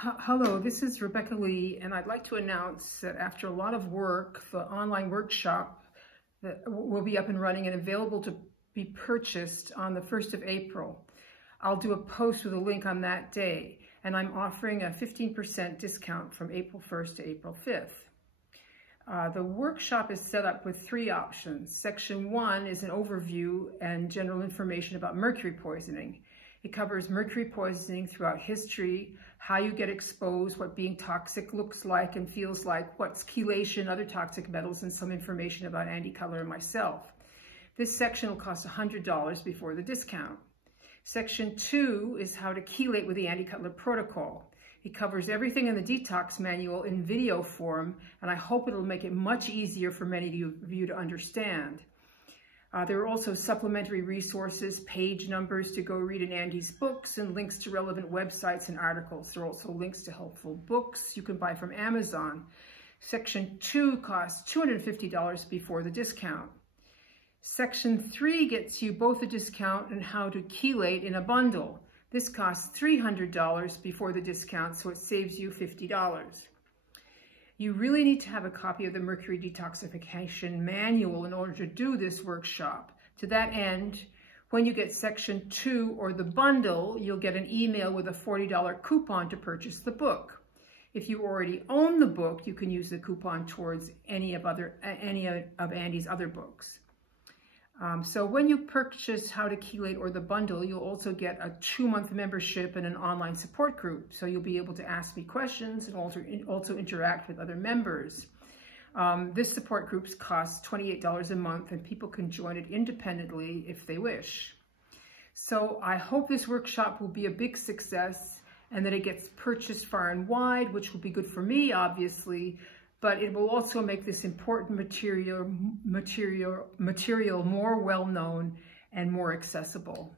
Hello, this is Rebecca Lee, and I'd like to announce that after a lot of work, the online workshop that will be up and running and available to be purchased on the 1st of April. I'll do a post with a link on that day, and I'm offering a 15% discount from April 1st to April 5th. The workshop is set up with 3 options. Section 1 is an overview and general information about mercury poisoning. It covers mercury poisoning throughout history, how you get exposed, what being toxic looks like and feels like, what's chelation, other toxic metals, and some information about Andy Cutler and myself. This section will cost $100 before the discount. Section 2 is how to chelate with the Andy Cutler protocol. It covers everything in the detox manual in video form, and I hope it'll make it much easier for many of you to understand. There are also supplementary resources, page numbers to go read in Andy's books, and links to relevant websites and articles. There are also links to helpful books you can buy from Amazon. Section 2 costs $250 before the discount. Section 3 gets you both a discount and how to chelate in a bundle. This costs $300 before the discount, so it saves you $50. You really need to have a copy of the Mercury Detoxification Manual in order to do this workshop. To that end, when you get Section 2 or the bundle, you'll get an email with a $40 coupon to purchase the book. If you already own the book, you can use the coupon towards any of Andy's other books. So when you purchase How to Chelate or the bundle, you'll also get a 2-month membership and an online support group. So you'll be able to ask me questions and also interact with other members. This support group costs $28 a month, and people can join it independently if they wish. So I hope this workshop will be a big success and that it gets purchased far and wide, which will be good for me, obviously, but it will also make this important material more well-known and more accessible.